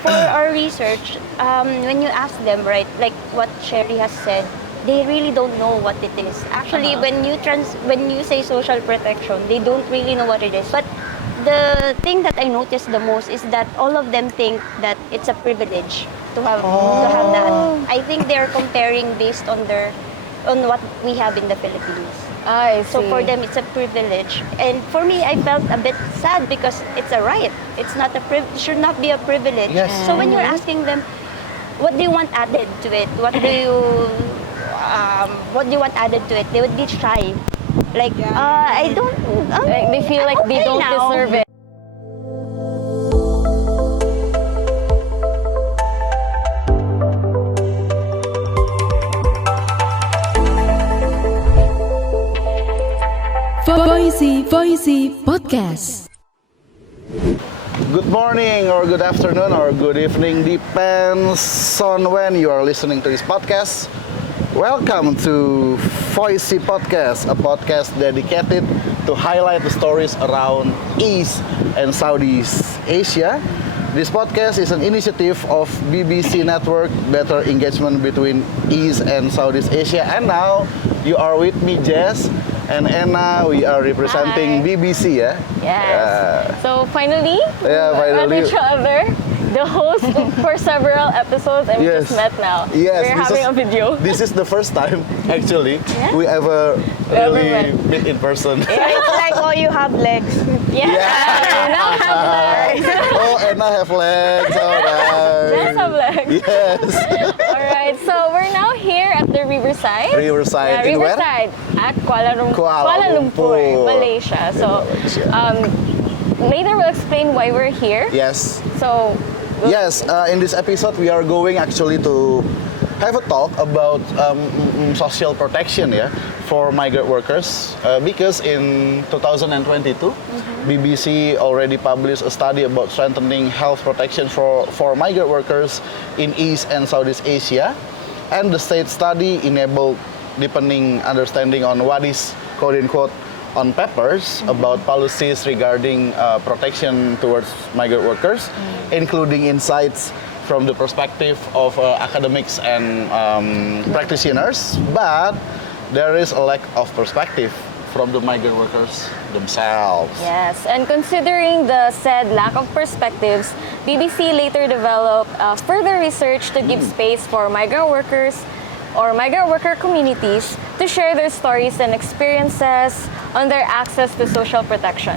for our research, when you ask them, right, like what Sherry has said, they really don't know what it is. Actually, when you say social protection, they don't really know what it is. But the thing that I noticed the most is that all of them think that it's a privilege to have that. I think they're comparing based on what we have in the Philippines. I see. So for them, it's a privilege. And for me, I felt a bit sad because it's a right. It's not should not be a privilege. Yes. So when you're asking them, what do you want added to it? What do you want added to it? They would be shy. Like, I don't... Like, they feel like they don't deserve it. Voicey Podcast. Good morning or good afternoon or good evening, depends on when you are listening to this podcast. Welcome to Voicey Podcast, a podcast dedicated to highlight the stories around East and Southeast Asia. This podcast is an initiative of BEBESEA Network, Better Engagement Between East and Southeast Asia. And now you are with me, Jess and Anna. We are representing BEBESEA. Yes. So finally, finally. met each other. The host for several episodes, and we just met now. Yes, we're having a video. This is the first time, actually, we ever really meet in person. Yeah, it's like, oh, you have legs. Yeah. Now have legs. Oh, and I have legs. All right. Just have legs. Yes. All right. So we're now here at the Riverside. Riverside. In where? Riverside at Kuala Kuala Lumpur, Lumpur. Malaysia. So later we'll explain why we're here. Yes. So. Yes, in this episode we are going actually to have a talk about social protection for migrant workers because in 2022 BBC already published a study about strengthening health protection for migrant workers in East and Southeast Asia, and the state study enabled deepening understanding on what is quote-unquote on papers about policies regarding protection towards migrant workers, including insights from the perspective of academics and practitioners, but there is a lack of perspective from the migrant workers themselves. Yes, and considering the said lack of perspectives, BBC later developed further research to give space for migrant workers or migrant worker communities to share their stories and experiences on their access to social protection.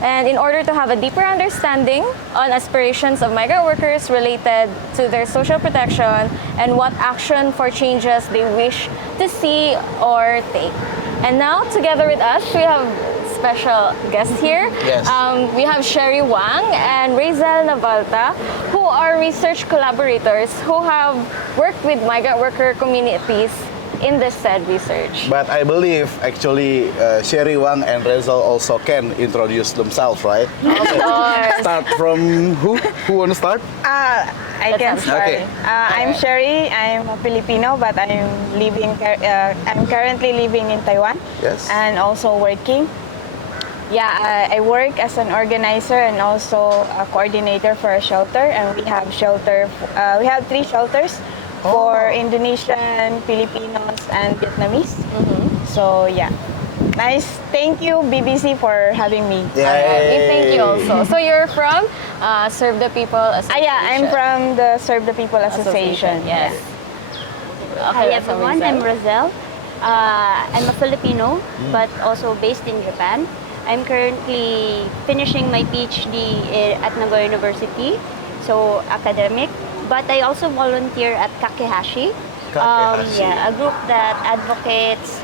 And in order to have a deeper understanding on aspirations of migrant workers related to their social protection and what action for changes they wish to see or take. And now, together with us, we have special guests here. Yes. We have Sherry Wang and Razel Navalta, who are research collaborators who have worked with migrant worker communities in this said research. But I believe actually Sherry Wang and Razel also can introduce themselves, right? Of course. Start from who? Who want to start? I can start. Okay. I'm Sherry. I'm a Filipino, but I'm currently living in Taiwan. Yes. And also working. Yeah, I work as an organizer and also a coordinator for a shelter, and we have we have 3 shelters for Indonesian, Filipinos, and Vietnamese. So yeah, nice. Thank you, BBC, for having me. We thank you also. So you're from Serve the People Association? Yeah, I'm from the Serve the People Association. Yes. Hi everyone, I'm Razel. I'm a Filipino, but also based in Japan. I'm currently finishing my PhD at Nagoya University, so academic. But I also volunteer at Kakehashi. A group that advocates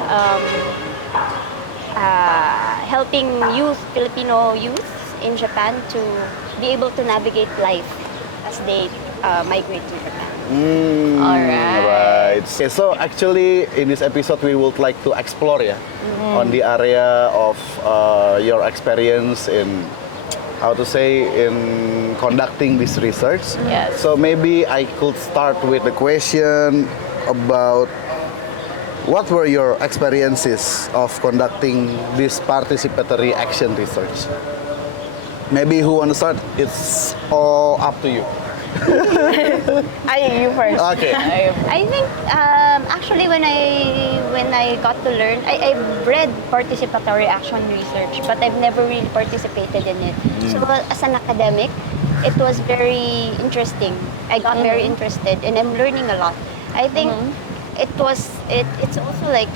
helping Filipino youth in Japan to be able to navigate life as they migrate to Japan. All right. Okay, so actually in this episode we would like to explore on the area of your experience in in conducting this research. Yes. So maybe I could start with the question about what were your experiences of conducting this participatory action research? Maybe who want to start? It's all up to you. You first. Okay. I think actually when I got to learn, I've read participatory action research, but I've never really participated in it. So as an academic, it was very interesting. I got very interested, and I'm learning a lot. I think it's also like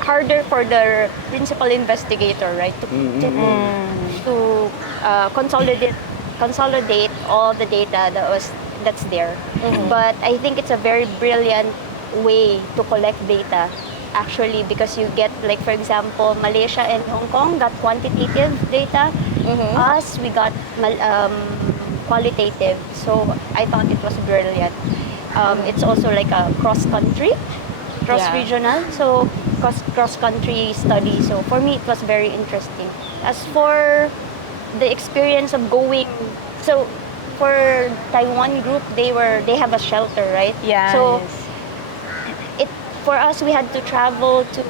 harder for the principal investigator, right, to consolidate all the data that's there. But I think it's a very brilliant way to collect data, actually, because you get, like, for example, Malaysia and Hong Kong got quantitative data. Us, we got qualitative. So I thought it was brilliant. It's also like a cross-country, cross-regional, so cross-country study. So for me, it was very interesting. As for the experience of going, so for Taiwan group, they have a shelter, right? Yeah. So Yes. for us, we had to travel to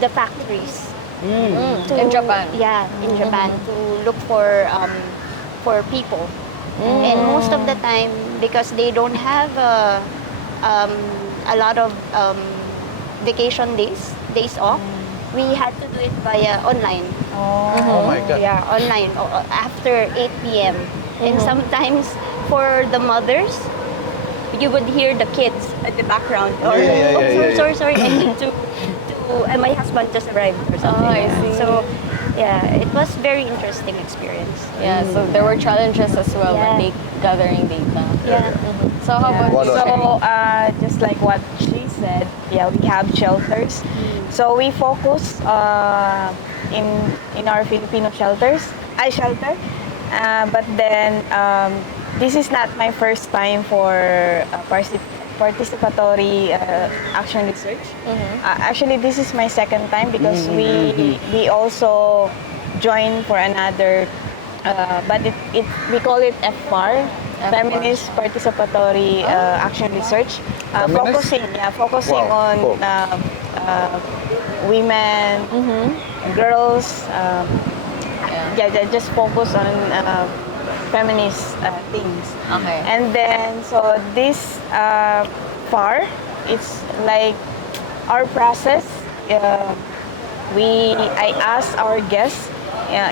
the factories. In Japan. Yeah, in Japan, to look for people. And most of the time, because they don't have a lot of vacation days off, we had to do it via online. Oh my God. Yeah, online after 8 p.m. And sometimes for the mothers, you would hear the kids at the background. Or, sorry, I need to my husband just arrived or something. I see. So, yeah, it was very interesting experience. Yeah, so there were challenges as well when they gathering data. Yeah. So how about What you? about So just like what she said, yeah, we have shelters. So we focus in our Filipino shelter. But then this is not my first time for participatory action research. Actually, this is my second time because we also joined for another, but we call it FPAR, Feminist Participatory Action Research, Feminist? focusing Wow. on women, girls. Just focus on feminist things. Okay. And then, so this FAR, it's like our process. I ask our guests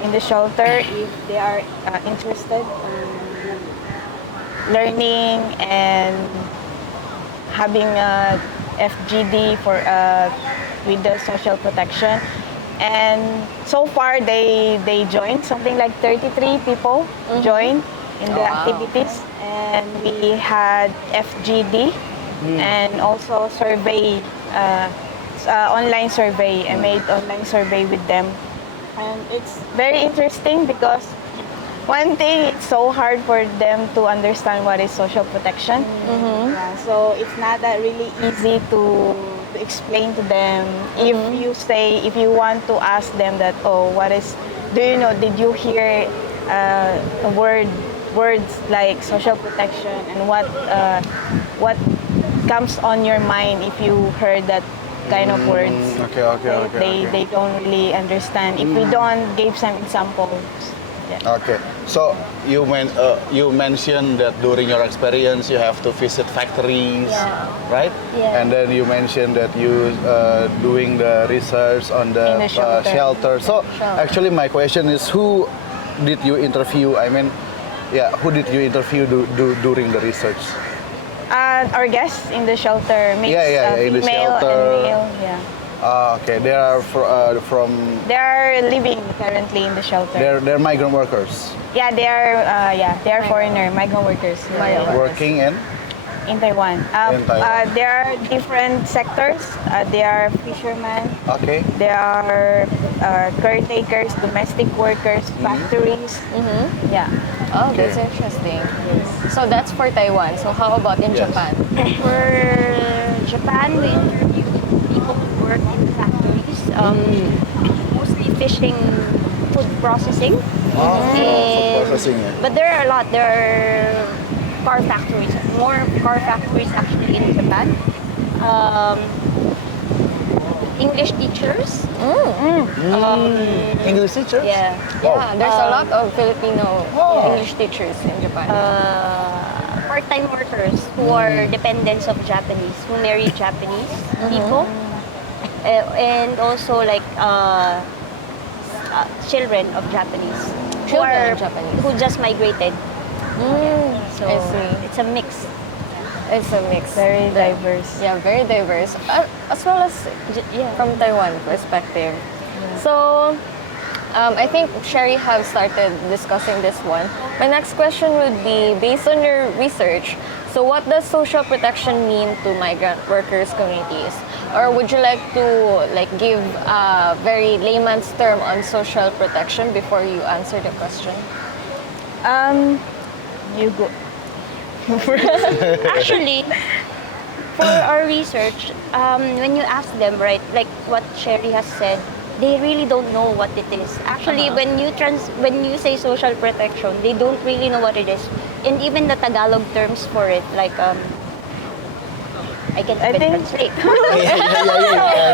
in the shelter if they are interested in learning and having a FGD for with the social protection. And so far they joined, something like 33 people joined in the activities, and we had FGD and also survey, online survey. I made online survey with them, and it's very interesting because one thing, it's so hard for them to understand what is social protection. Yeah, so it's not that really easy to explain to them. If you want to ask them that, did you hear words like social protection, and what comes on your mind if you heard that kind of words? Okay. They don't really understand if we don't give some examples. Yeah. Okay, so you mentioned that during your experience you have to visit factories, right? Yeah. And then you mentioned that you doing the research on the, In the shelter. shelter. So actually, my question is, who did you interview? I mean, who did you interview during the research? Our guests in the shelter, mix in the female shelter. and male. Yeah. Okay, they are from. They are living currently in the shelter. They're migrant workers They are foreigner migrant workers. working in. In Taiwan. In Taiwan. There are different sectors. They are fishermen. Okay. There are caretakers, domestic workers, factories. Yeah. Oh, Okay. that's interesting. So that's for Taiwan. So how about in Yes. Japan? For Japan, we interviewed people who work in factories, mostly fishing, food processing. Food processing, yeah. But there are a lot. There are car factories, more car factories actually in Japan. English teachers. English teachers? Yeah. Yeah, there's a lot of Filipino Oh. English teachers in Japan. Part-time workers who are dependents of Japanese, who marry Japanese people, and also like children of Japanese, Children of Japanese. who just migrated. So I see. it's a mix. It's a mix. Very diverse. Yeah, very diverse. As well as Yeah. from Taiwan perspective. So, I think Sherry have started discussing this one. My next question would be, based on your research, so what does social protection mean to migrant workers communities? Or would you like to give a very layman's term on social protection before you answer the question? You go. Actually, for our research, when you ask them, right, like what Sherry has said, they really don't know what it is. Actually, when you say social protection, they don't really know what it is. And even the Tagalog terms for it, like I can't I even think- translate.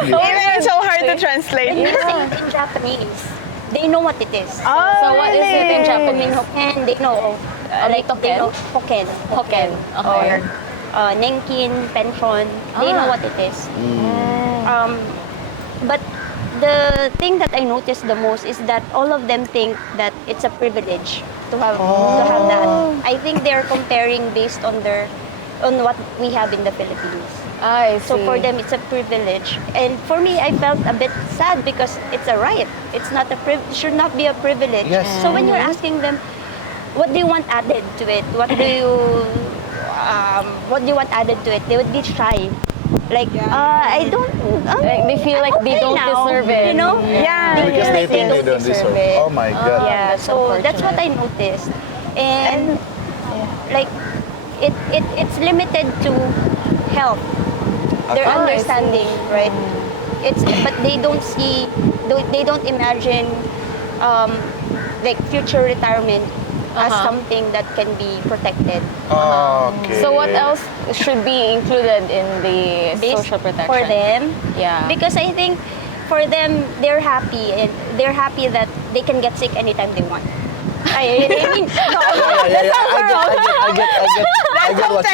Even it's so hard to When translate. you say it in Japanese, they know what it is. Oh, So what is it in really? Japanese? Hoken, they know. Like they know Hoken. Hoken, okay. Or Nenkin, pension. They know what it is. But the thing that I noticed the most is that all of them think that it's a privilege to have that. I think they're comparing based on what we have in the Philippines. I see. So for them, it's a privilege, and for me, I felt a bit sad because it's a right. It's not it should not be a privilege. Yes. So when you're asking them, what do you want added to it? What do you want added to it? They would be shy. Like I don't. Like, they feel like they okay don't now, deserve it. You know? Yeah. Because Yeah, they think they don't deserve it. Oh my God. Yeah, That's so that's what unfortunate. I noticed. And like it's limited to health. Their Okay. understanding, right? But they don't see, they don't imagine like future retirement as something that can be protected. Okay. So what else should be included in the Based social protection? for them. Yeah. Because I think for them, they're happy, and they're happy that they can get sick anytime they want. I mean, I get what you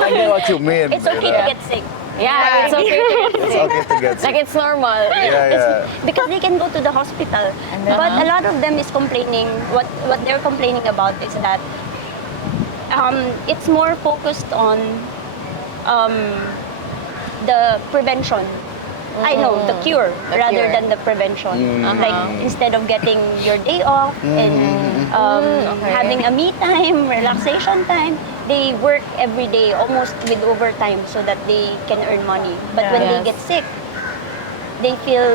I get what you mean. it's okay to get sick. Yeah, it's okay. It's okay to get sick. Like, it's normal. Yeah. Because they can go to the hospital. But a lot of them is complaining, what they're complaining about is that it's more focused on the prevention. I know, the cure rather cure. than the prevention. Like, instead of getting your day off and having a me time, relaxation time, they work every day almost with overtime so that they can earn money. But when they Yes. get sick, they feel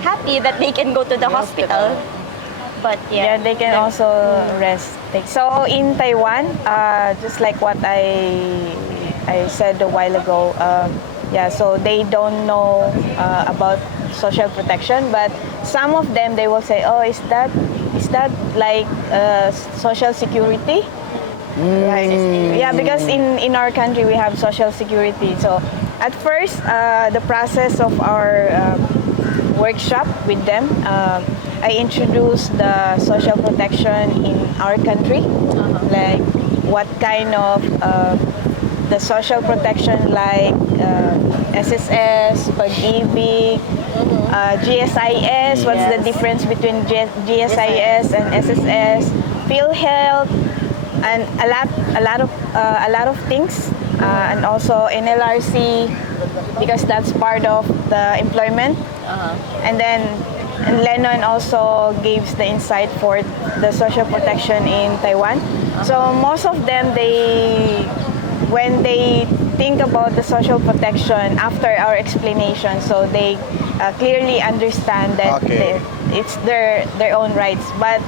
happy that they can go to the hospital. But Yeah, they can also rest. So in Taiwan, just like what I said a while ago, so they don't know about social protection, but some of them they will say, "Oh, is that like social security?" Right. Yeah, because in our country we have social security. So at first, the process of our workshop with them, I introduced the social protection in our country, like what kind of the social protection like SSS, pag-ibig, GSIS. What's the difference between GSIS and SSS? PhilHealth, and a lot of things, and also NLRC, because that's part of the employment. And then Lennon also gives the insight for the social protection in Taiwan. So most of them, when they think about the social protection after our explanation, so they clearly understand that Okay. it's their own rights, but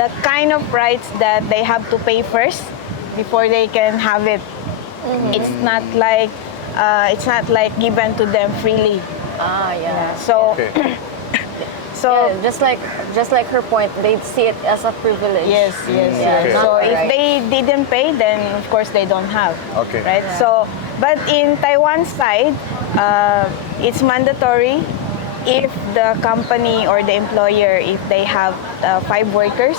the kind of rights that they have to pay first before they can have it. It's not like given to them freely. Yeah. So Okay. so Yeah, just like her point, they see it as a privilege. yes. Okay. So Not if right. they didn't pay, then of course they don't have. Okay. Right. So, but in Taiwan side, it's mandatory if the company or the employer, if they have 5 workers.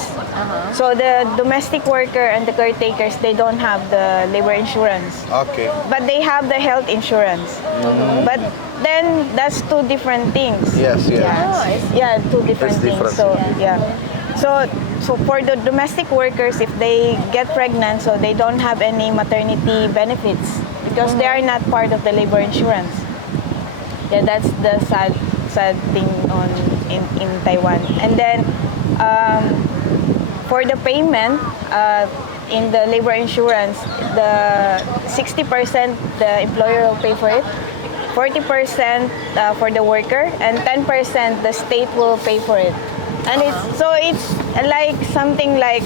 So the domestic worker and the caretakers, they don't have the labor insurance, Okay. but they have the health insurance. But then that's 2 different things. Yes, yes. Yeah, 2 different It's things. different. So yeah. So for the domestic workers, if they get pregnant, so they don't have any maternity benefits because they are not part of the labor insurance. Yeah, that's the sad thing in Taiwan. And then for the payment in the labor insurance, the 60% the employer will pay for it, 40% for the worker, and 10% the state will pay for it. And it's like something like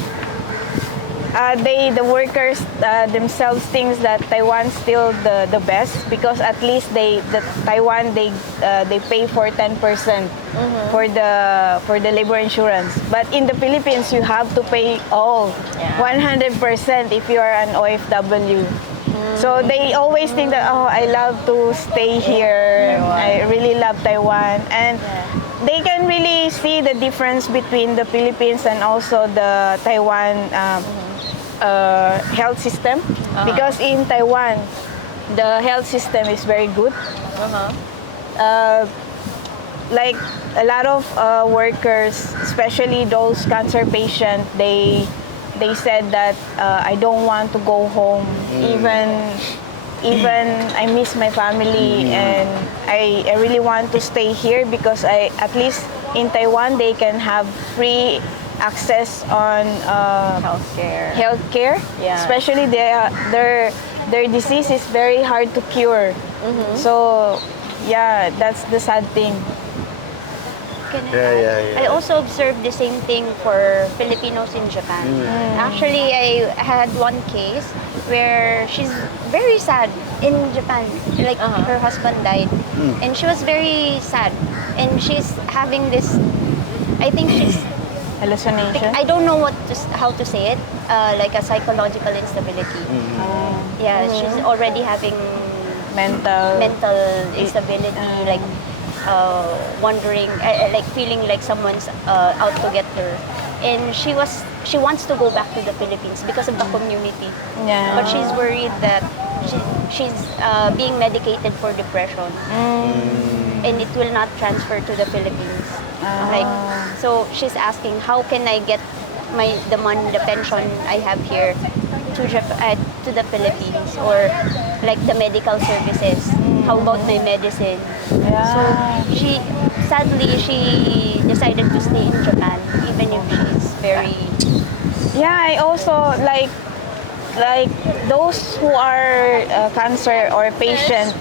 the workers themselves thinks that Taiwan's still the best because at least Taiwan they pay for 10% for the labor insurance. But in the Philippines you have to pay all 100% if you are an OFW. So they always think that I love to stay here. I really love Taiwan, and they can really see the difference between the Philippines and also the Taiwan health system. Because in Taiwan, the health system is very good. Like a lot of workers, especially those cancer patients, they said that I don't want to go home, even I miss my family, and I really want to stay here because at least in Taiwan they can have free access on healthcare. Yeah. Especially their disease is very hard to cure. So yeah, that's the sad thing. Can I Yeah, add? yeah. I also observed the same thing for Filipinos in Japan. Actually, I had one case where she's very sad in Japan. Like her husband died, and she was very sad, and she's having this. I think she's. Hallucination. I don't know how to say it. Like a psychological instability. Yeah, she's already having mental instability, like wondering, like feeling like someone's out to get her, and she wants to go back to the Philippines because of the community. Yeah. But she's worried that she's being medicated for depression, and it will not transfer to the Philippines. Like, so she's asking, how can I get the pension I have here to the Philippines, or like the medical services? How about my medicine? So sadly she decided to stay in Japan, even if she's very. Yeah, I also like those who are cancer or patient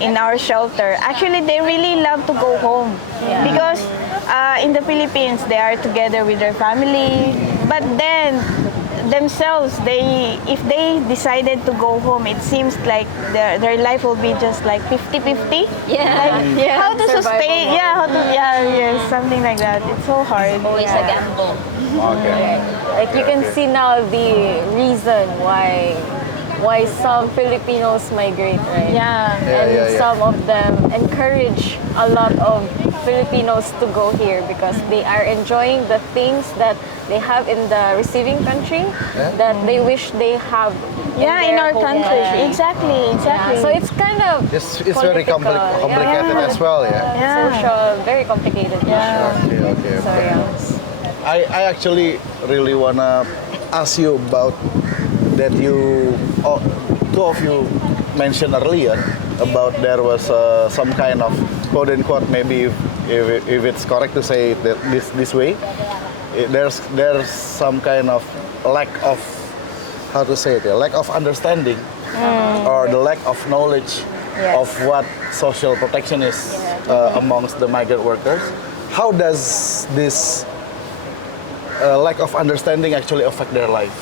in our shelter. Actually, they really love to go home because in the Philippines they are together with their family. But then themselves, if they decided to go home, it seems like their life will be just like 50-50. How to sustain? Yes, something like that. It's so hard. Always a gamble. Okay. Like you can see now the reason why some Filipinos migrate, right? And some of them encourage a lot of Filipinos to go here because they are enjoying the things that they have in the receiving country that they wish they have in our home country. country. Exactly. So it's kind of It's very complicated as well, social, very complicated issue. Okay. So yeah. I actually really wanna ask you about that two of you mentioned earlier about there was some kind of quote unquote, maybe if it's correct to say that this way, there's some kind of lack of, how to say it, lack of understanding or the lack of knowledge of what social protection is amongst the migrant workers. How does this lack of understanding actually affect their life?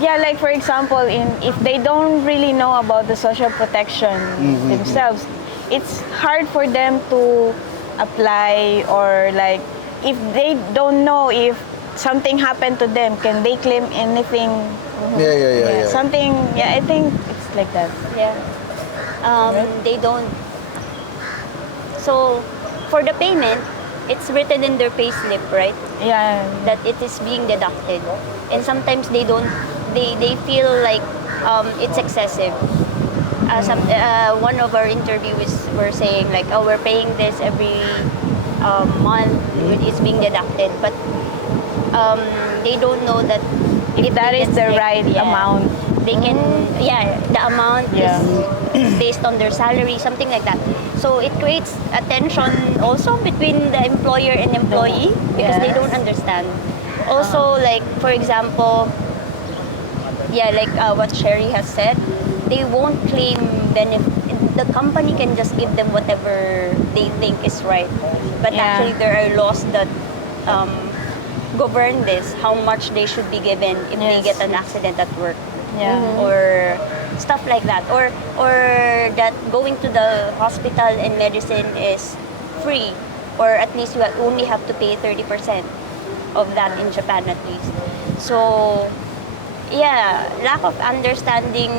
Like for example, if they don't really know about the social protection themselves, it's hard for them to apply, or like if they don't know if something happened to them, can they claim anything? Yeah. Something. I think it's like that. Yeah. They don't. So, for the payment, it's written in their payslip, right? Yeah. That it is being deducted. And sometimes they don't, they feel like it's excessive. One of our interviews were saying like, oh, we're paying this every month, it's being deducted. But they don't know that If that they is can the select- right yeah, amount. they can, the amount Yeah. is based on their salary, something like that. So it creates a tension also between the employer and employee because they Yes. don't understand. Also, like for example, like what Sherry has said, they won't claim benefit. The company can just give them whatever they think is right, but Yeah. actually there are laws that govern this, how much they should be given if they Yes. get an accident at work. Yeah. Or stuff like that, or that going to the hospital and medicine is free, or at least you only have to pay 30% of that in Japan at least. So lack of understanding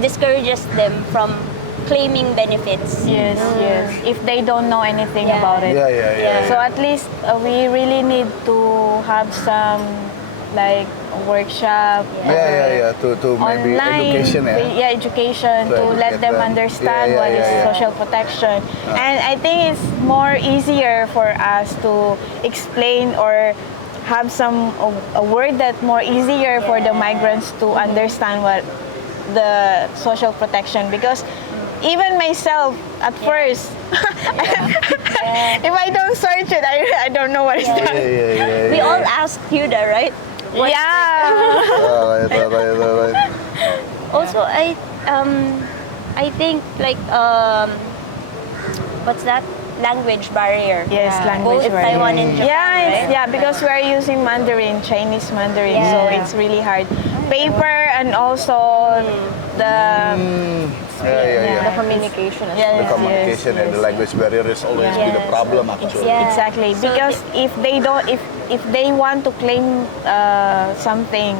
discourages them from claiming benefits. Yes, yes. If they don't know anything Yeah. about it. Yeah. So at least we really need to have some like workshop To maybe online education. education To to let educate them them. understand Yeah, what is yeah. social protection. And I think it's more easier for us to explain or have a word that more easier for the migrants to understand what the social protection, because even myself at first if I don't search it, I don't know what is that. We all asked Huda, right? Yeah. Alright. Also, I think like what's that? Language barrier. Yes, language Both barrier. Taiwan and Japan, right? Because we are using Mandarin, Chinese Mandarin, so Yeah. it's really hard. Paper and also the The communication as Yeah, The well. communication and the yes. language barrier is always be the Yes. problem actually. Yeah. exactly, So because if they want to claim something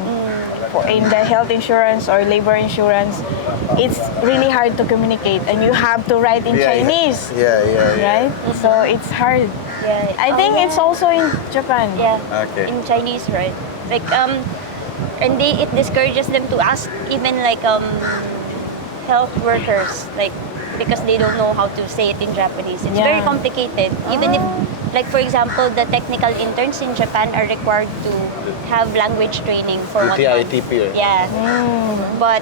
in the health insurance or labor insurance, it's really hard to communicate, and you have to write in Chinese, Yeah. right? So it's hard. Yeah. I think it's also in Japan. Yeah. Okay. In Chinese, right? Like and it discourages them to ask even like health workers, like because they don't know how to say it in Japanese. It's very Yeah. complicated. Even if, like for example, the technical interns in Japan are required to have language training for 1 month. TITP. Yeah. But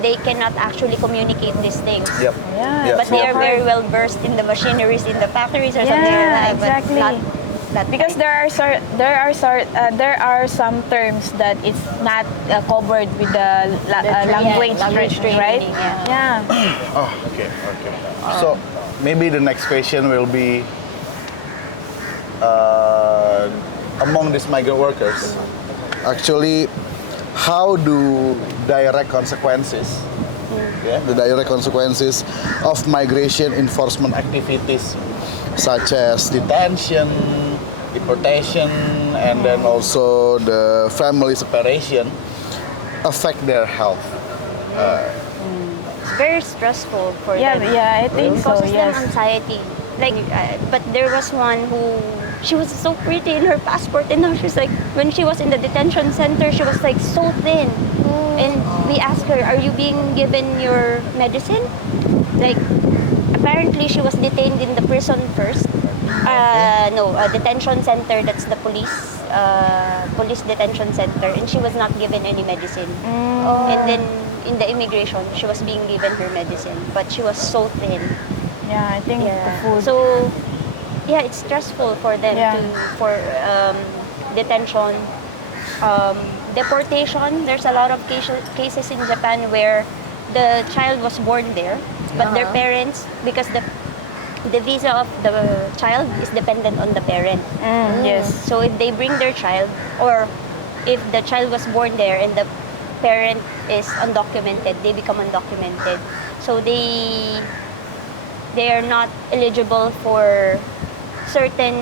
they cannot actually communicate these things. Yep. Yeah, But they are very well versed in the machineries in the factories or something like Yeah, that. But exactly. not that Because type. there are some terms that it's not covered with the language, language training, right? yeah. Oh, okay. So maybe the next question will be among these migrant workers, actually, how do direct consequences, the direct consequences of migration enforcement activities, such as detention, deportation, and then also the family separation, affect their health? It's very stressful for Yeah, them. yeah, I think It so. causes them Yes. anxiety. Like, but there was one who, she was so pretty in her passport, and now she's like, when she was in the detention center, she was like so thin. And we asked her, are you being given your medicine? Like, apparently she was detained in the prison first. No, a detention center, that's the police detention center, and she was not given any medicine. And then in the immigration, she was being given her medicine, but she was so thin. Yeah, I think the food. So, yeah, it's stressful for them Yeah. for detention, deportation. There's a lot of cases in Japan where the child was born there, but their parents, because the visa of the child is dependent on the parent. Yes. So if they bring their child, or if the child was born there and the parent is undocumented, they become undocumented. So they are not eligible for certain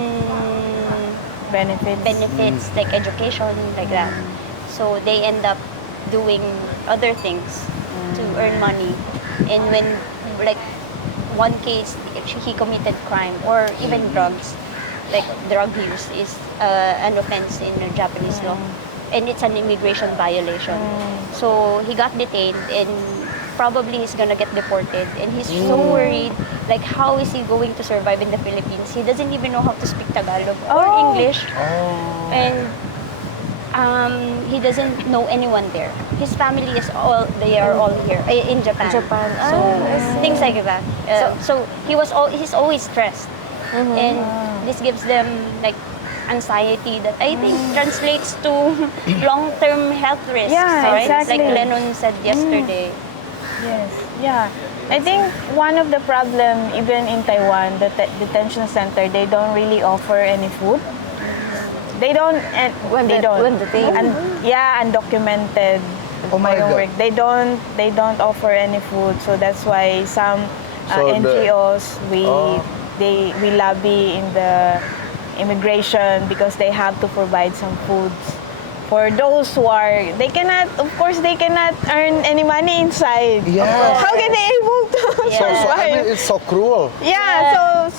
Benefits. benefits like education, like that. So they end up doing other things to earn money. And when, like, one case, he committed crime or even drugs, like drug use is an offense in Japanese law. And it's an immigration violation. So he got detained and probably he's gonna get deported. And he's so worried, like how is he going to survive in the Philippines? He doesn't even know how to speak Tagalog or English. And he doesn't know anyone there. His family is they are all here in Japan. So things like that. So he's always stressed. And this gives them like anxiety that I think translates to long-term health risks. Yeah, right? exactly. Like Lennon said yesterday. Yes, yeah. I think one of the problem, even in Taiwan, the detention center, they don't really offer any food. They don't, and When they don't. when detained? Undocumented. Oh my migrant God. work. They don't offer any food, so that's why some So NGOs we lobby in the immigration because they have to provide some foods for those who are they cannot earn any money inside. Yeah. How can they able to So I survive? mean, it's so cruel. Yeah, so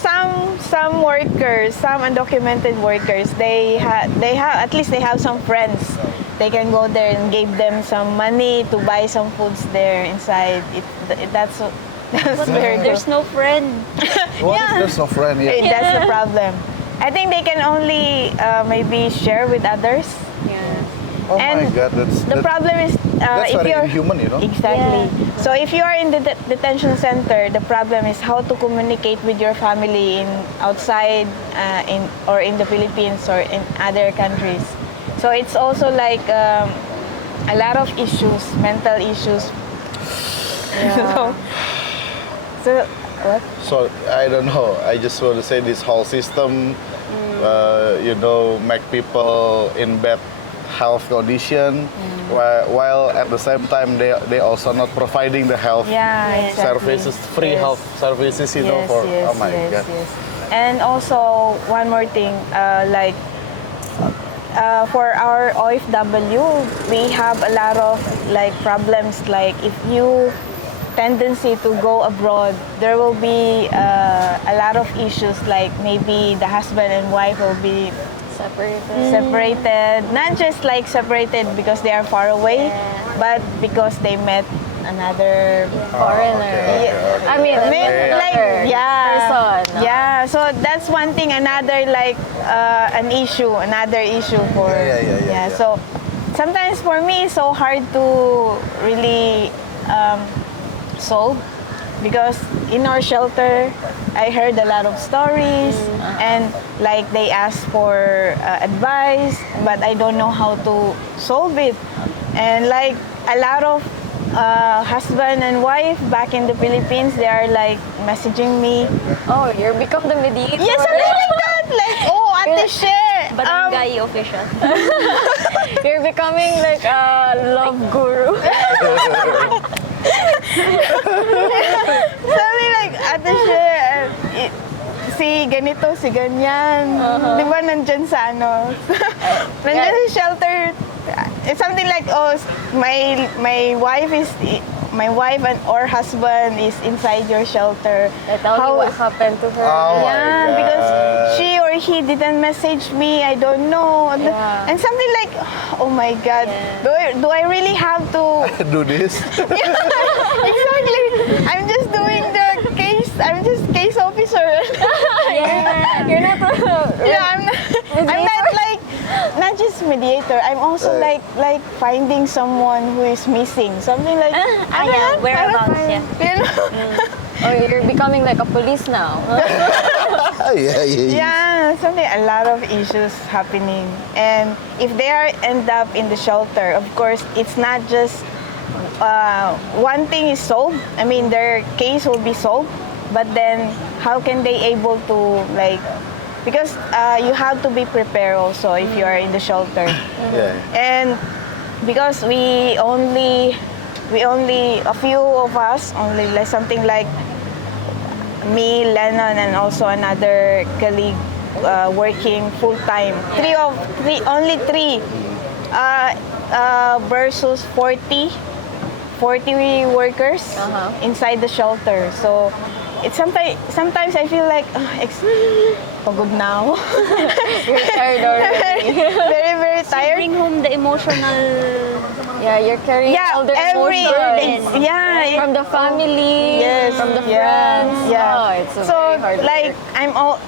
some workers, some undocumented workers, they have at least they have some friends. They can go there and give them some money to buy some foods there inside. That's very good. There's no friend. What if there's no friend? Yeah. That's the problem. I think they can only maybe share with others. Oh my And God, The problem is that's if very you're inhuman, you know. Exactly. So if you are in the detention center, the problem is how to communicate with your family in outside in the Philippines or in other countries. So it's also like a lot of issues, mental issues. So what? So I don't know. I just want to say this whole system, make people in bad health condition, while at the same time they also not providing the health Yeah, exactly. services, free Yes. health services, Yes, for yes, oh my yes, God. yes. And also one more thing, for our OFW, we have a lot of like problems. Like if you tendency to go abroad, there will be a lot of issues. Like maybe the husband and wife will be separated, not just like separated because they are far away, but because they met another Foreigner. Okay. I mean, person. Yeah, so that's one thing. Another like another issue for Yeah. So sometimes for me it's so hard to really solve because in our shelter I heard a lot of stories and like they ask for advice, but I don't know how to solve it. And like a lot of husband and wife back in the Philippines, they are like messaging me. Oh, you're become the mediator. Yes, something like that. Like, oh, ate share. Barangay official. You're becoming like a love guru. Something like, ate share. Si ganito, si ganyan. Di ba nandyan sa ano? Nandyan sa shelter. It's something like, oh, my wife and or husband is inside your shelter. Tell me what happened to her. Oh my Yeah, God. because she or he didn't message me. I don't know. Yeah. And something like, oh my God, do I really have to? Do this. Exactly. I'm just doing the case. I'm just case officer. Yeah. You're not. Yeah, I'm not like not just mediator. I'm also like finding someone who is missing. Something like Whereabouts, yeah. You know? Or you're becoming like a police now. Yeah, something a lot of issues happening. And if they end up in the shelter, of course, it's not just one thing is solved. I mean, their case will be solved, but then how can they able to like because you have to be prepared also if you are in the shelter. Yeah. And because we only a few of us, only like something like me, Lennon, and also another colleague working full time. Only three. versus 40 workers inside the shelter. So it's sometimes I feel like pagod now. You're tired already. Very tired. Bring home the emotional. Yeah, you're carrying all the emotions. From the family, from the friends. Yeah. Oh, it's a So very hard like work.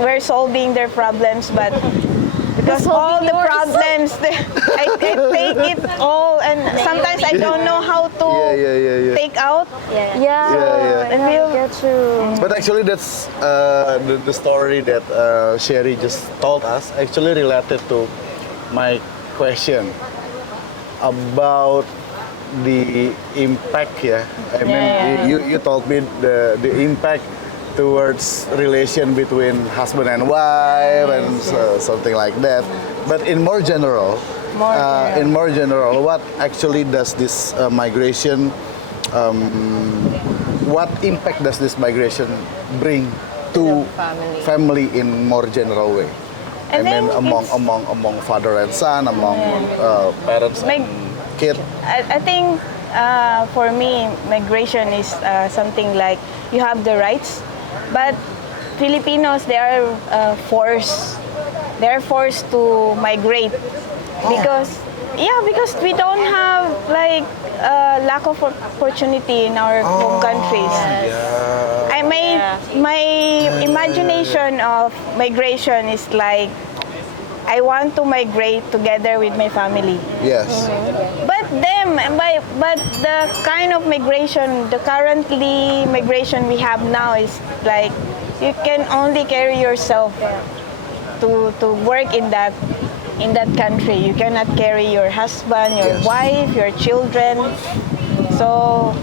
we're solving their problems, but because You're all solving the yours. problems, I take it all, and sometimes I don't know how to take out. Yeah. I feel Get you. But actually, that's the story that Sherry just told us actually related to my question about the impact. I mean, you told me the impact towards relation between husband and wife and something like that. But in more general, what actually does this migration? What impact does this migration bring to family in more general way? I mean, think among father and son, among parents and kid. I think for me, migration is something like you have the rights, but Filipinos they are forced to migrate because we don't have like lack of opportunity in our home countries. My imagination of migration is like I want to migrate together with my family. Yes. But the kind of migration, the currently migration we have now is like you can only carry yourself to work in that country. You cannot carry your husband, your wife, your children. So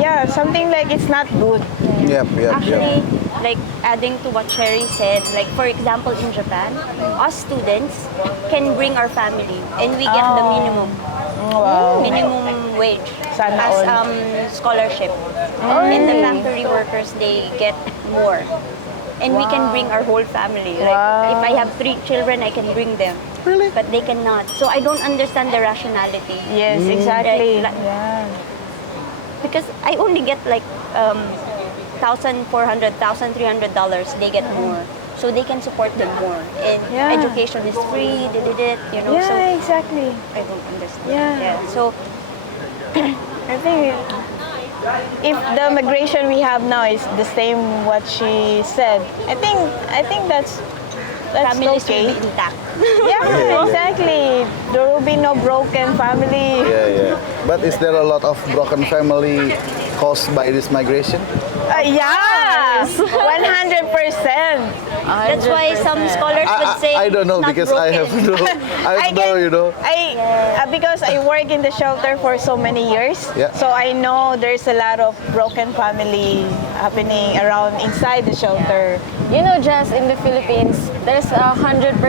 yeah, something like it's not good. Actually, like adding to what Sherry said, like for example in Japan, us students can bring our family and we get the minimum wage Sana as all. scholarship. And the factory workers they get more. And we can bring our whole family. Like if I have 3 children, I can bring them. Really? But they cannot. So I don't understand the rationality. Yes, exactly. Like, Yeah. Because I only get like $1,400, $1,300. They get more, so they can support them more. And education is free. They did it, you know. Yeah, So exactly. I don't understand. Yeah. So I think if the migration we have now is the same what she said, I think that's families okay. will be intact. Yeah, exactly. There will be no broken family. Yeah. But is there a lot of broken family caused by this migration? Yes, 100%. That's why some scholars would say I don't know it's not because I have broken. Because I work in the shelter for so many years, so I know there's a lot of broken family happening around inside the shelter. You know, Jess, in the Philippines, there's 100%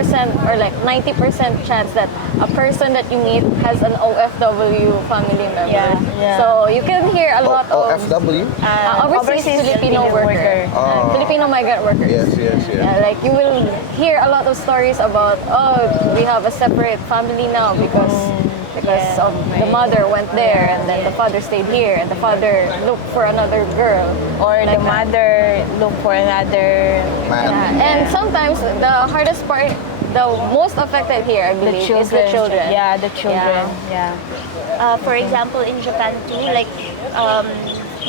or like 90% chance that a person that you meet has an OFW family member. Yeah. So you can hear a lot of OFW? overseas Filipino worker, Filipino migrant workers. Yes. Like you will hear a lot of stories about, we have a separate family now because of the mother went there and then the father stayed here and the father looked for another girl Or the mother look for another Man. And sometimes the hardest part, the most affected here, I believe, is the children. Yeah, the children. Yeah. For example, in Japan too, like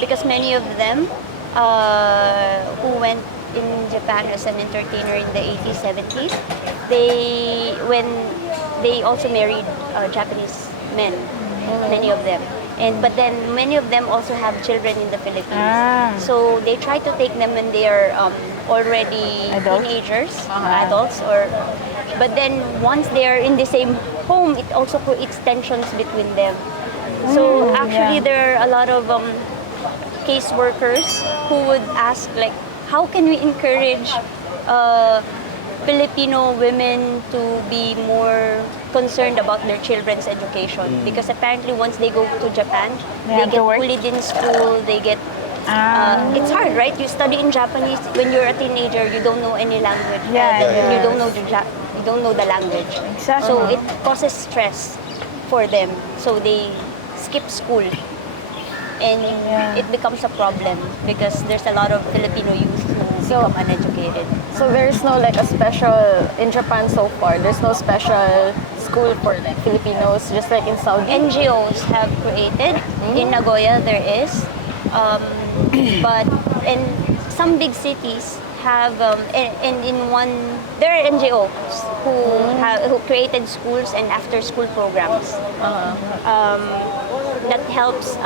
because many of them who went in Japan as an entertainer in the 80s, 70s, they also married Japanese men, many of them. But then many of them also have children in the Philippines. So they try to take them when they are already teenagers, adults, but then once they are in the same home, it also creates tensions between them. So actually there are a lot of case workers who would ask like, how can we encourage Filipino women to be more concerned about their children's education? Because apparently once they go to Japan, they get bullied in school, they get it's hard, right? You study in Japanese when you're a teenager, you don't know any language. You don't know the language. Exactly. So it causes stress for them, so they skip school. And it becomes a problem because there's a lot of Filipino youth who become uneducated. So there's no like a special in Japan so far. There's no special school for like Filipinos, just like in Saudi. NGOs have created. In Nagoya there is, but in some big cities have, and in one there are NGOs who created schools and after school programs that helps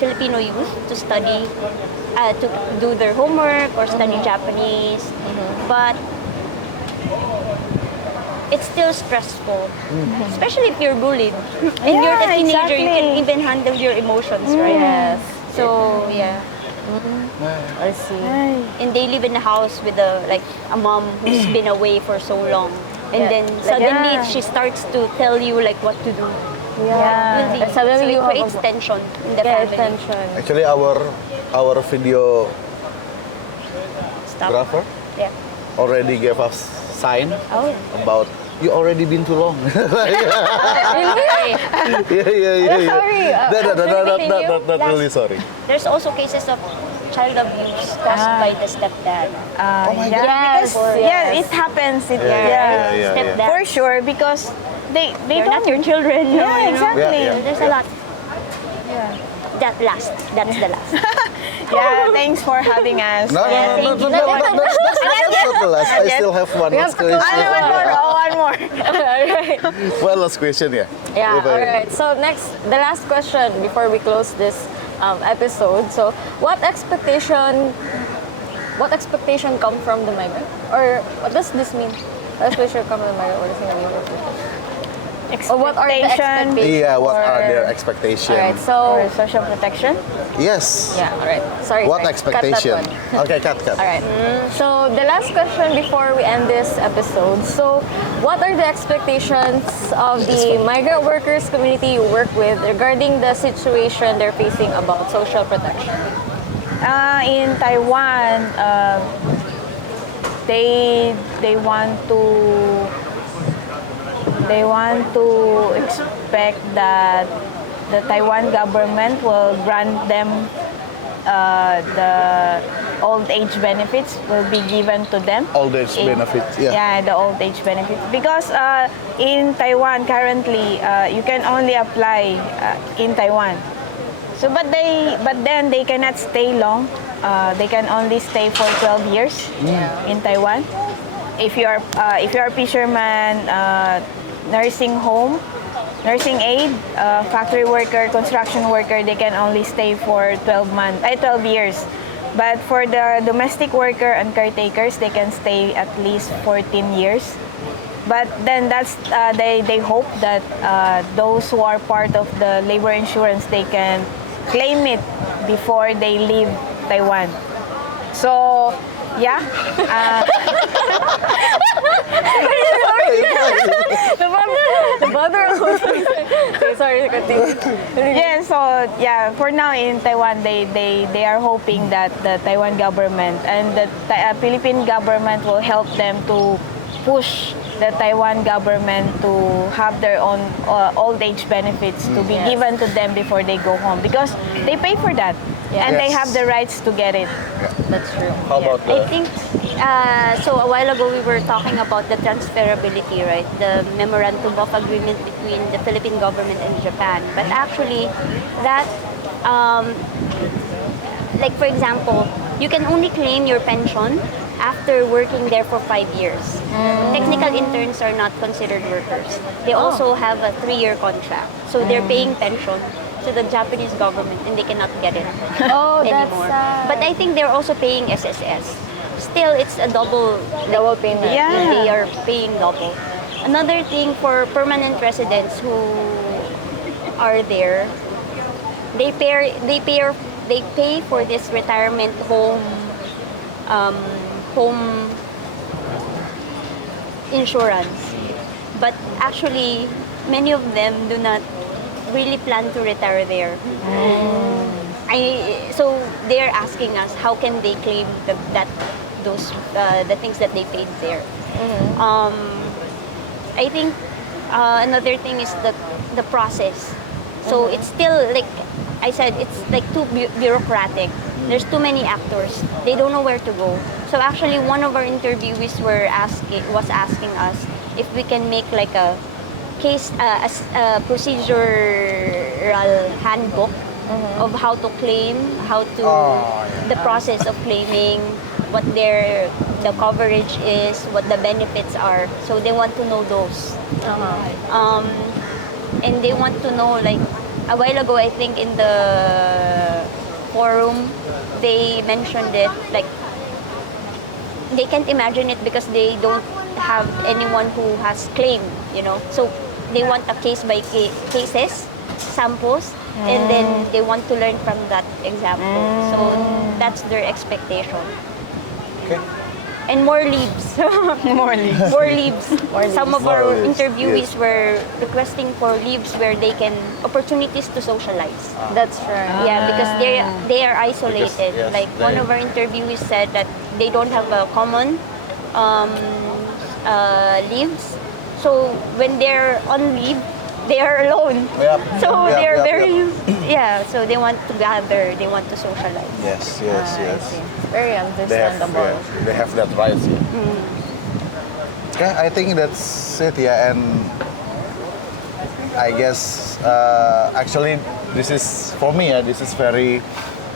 Filipino youth to study, to do their homework or study Japanese, but it's still stressful, especially if you're bullied. And you're a teenager, you can even handle your emotions, right? Yes. So yeah. I see. And they live in a house with a mom who's been away for so long. And then suddenly she starts to tell you like what to do. Yeah. Really. Suddenly So you it have creates a- tension in the Yeah, family. tension. Actually, our video Stop. grapher Yeah. already gave us sign Oh. about you already been too long. Really? yeah. Sorry. Not really sorry. There's also cases of child abuse caused by the stepdad. Oh my God. Yes, Because, yes. it happens. Yeah. Stepdad. For sure, because they They're don't. not your children. Yeah, exactly. Yeah. There's a lot. Yeah. That's the last. Yeah, thanks for having us. No, Yeah, no, thank you. that's not the last. I still have one We last have to question. One more. Alright. One last question, yeah. Yeah, If I- alright. So next, the last question before we close this episode. So what expectation come from the migrant? Or what does this mean? What expectation come from the migrant workers? Or what are the expectations? Yeah, what are for- their expectations? Alright, For so social protection. Yes. yeah, alright. Sorry. What sorry. Cut that expectation? one. Okay, cut. Alright. So the last question before we end this episode. So what are the expectations of the migrant workers community you work with regarding the situation they're facing about social protection? In Taiwan, they want to expect that the Taiwan government will grant them the old age benefits will be given to them. Old age benefits, yeah. Yeah, the old age benefits. Because in Taiwan currently, you can only apply in Taiwan. So, but then they cannot stay long. They can only stay for 12 years in Taiwan. If you are a fisherman, nursing home, nursing aide, factory worker, construction worker, they can only stay for 12 years. But for the domestic worker and caretakers, they can stay at least 14 years. But then they hope that those who are part of the labor insurance, they can claim it before they leave Taiwan. So, yeah. The mother. Okay, sorry, continue. Yeah, so yeah, for now in Taiwan, they are hoping that the Taiwan government and the Philippine government will help them to push the Taiwan government to have their own old age benefits to be given to them before they go home, because they pay for that and they Yes. have the rights to get it. That's true. How about I the think, so a while ago we were talking about the transferability, right? The memorandum of agreement between the Philippine government and Japan. But actually, that, like for example, you can only claim your pension after working there for 5 years. Technical interns are not considered workers. They also have a 3-year contract. So they're paying pension to the Japanese government and they cannot get it Oh, that's anymore. sad. But I think they're also paying SSS. Still, it's a double payment. Yeah. They are paying double. Another thing for permanent residents who are there, they pay for this retirement home insurance. But actually, many of them do not really plan to retire there. So they're asking us how can they claim the things that they paid there. I think Another thing is the process. So it's still like I said, it's like too bureaucratic. There's too many actors. They don't know where to go. So actually, one of our interviewees was asking us if we can make like a case, a procedural handbook of how to claim, the process of claiming, what the coverage is, what the benefits are. So they want to know those. And they want to know, like, a while ago, I think in the forum, they mentioned it, like, they can't imagine it because they don't have anyone who has claimed, So they want a case by cases, samples, and then they want to learn from that example. So that's their expectation. Okay. And more leaves. More leaves. More leaves. Some of More our leaves, interviewees yes. were requesting for leaves where they can opportunities to socialize. That's right. Yeah, because they are isolated. Because, yes, like one of our interviewees said that they don't have a common leaves. So when they're on leave, they are alone. Yep. So Yep, they're yep, very so they want to gather, they want to socialize. Yes. Very They have, understandable. they have that right. Yeah, I think that's it. Yeah, and I guess actually this is for me. This is very,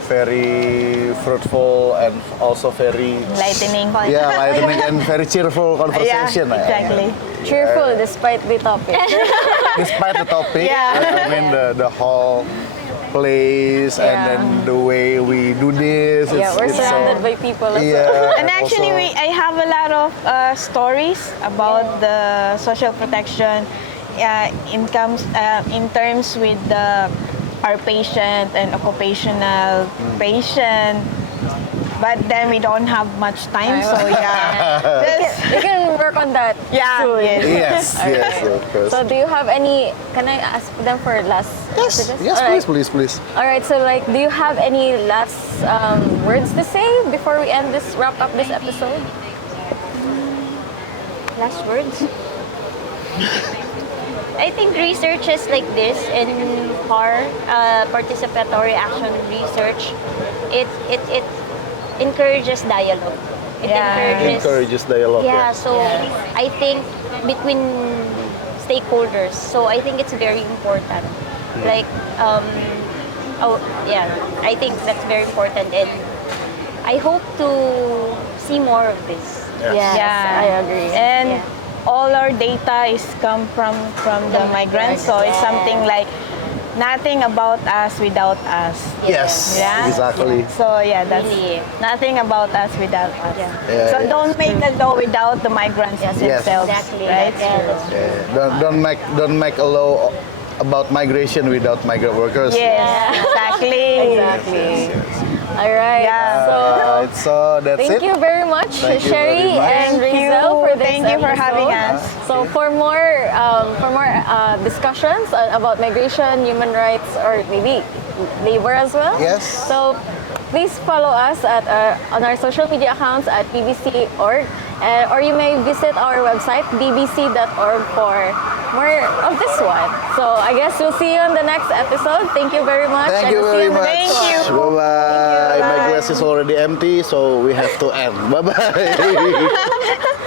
very fruitful and also very Lightning. yeah, lightning and very cheerful conversation. Yeah, exactly. Cheerful despite the topic. Despite the topic, Yeah. I mean the whole place and Yeah. then the way we do this. Yeah, we're it's surrounded by people as well. Yeah, And actually, also- I have a lot of stories about the social protection in terms with our patient and occupational patient. But then we don't have much time, so yeah. We can work on that Yeah, soon. yes. yes, of course. So do you have any, can I ask them for last messages? Yes, All right. please. All right, so like, do you have any last words to say before we wrap up this episode? Last words? I think researches like this in Participatory Action Research, it encourages dialogue. It Encourages dialogue. Yeah, so I think between stakeholders. So I think it's very important. Like, I think that's very important, and I hope to see more of this. Yes, Yeah. I agree. And all our data is come from the migrants, so it's something like nothing about us without us. Yes, Yeah. exactly. So yeah, that's Really. nothing about us without us. Yeah. Yeah, So yes. don't make the law without the migrants Yes. themselves. Exactly. Right? Yeah, that's true. Yeah. Don't make a law about migration without migrant workers. Yes, exactly. Exactly. All right. Yeah. So Alright, so that's thank it. you very much, Thank you Sherry very much. and Thank you. Rizel, for this Thank you for having episode. us. So for more discussions about migration, human rights, or maybe labor as well. Yes. So please follow us on our social media accounts at bbc.org, or you may visit our website bbc.org for more of this one. So I guess we'll see you on the next episode. Thank you very much. Thank and you we'll see very in the much. next Thank one. you. Bye-bye. My Bye. glass is already empty, so we have to end. Bye-bye.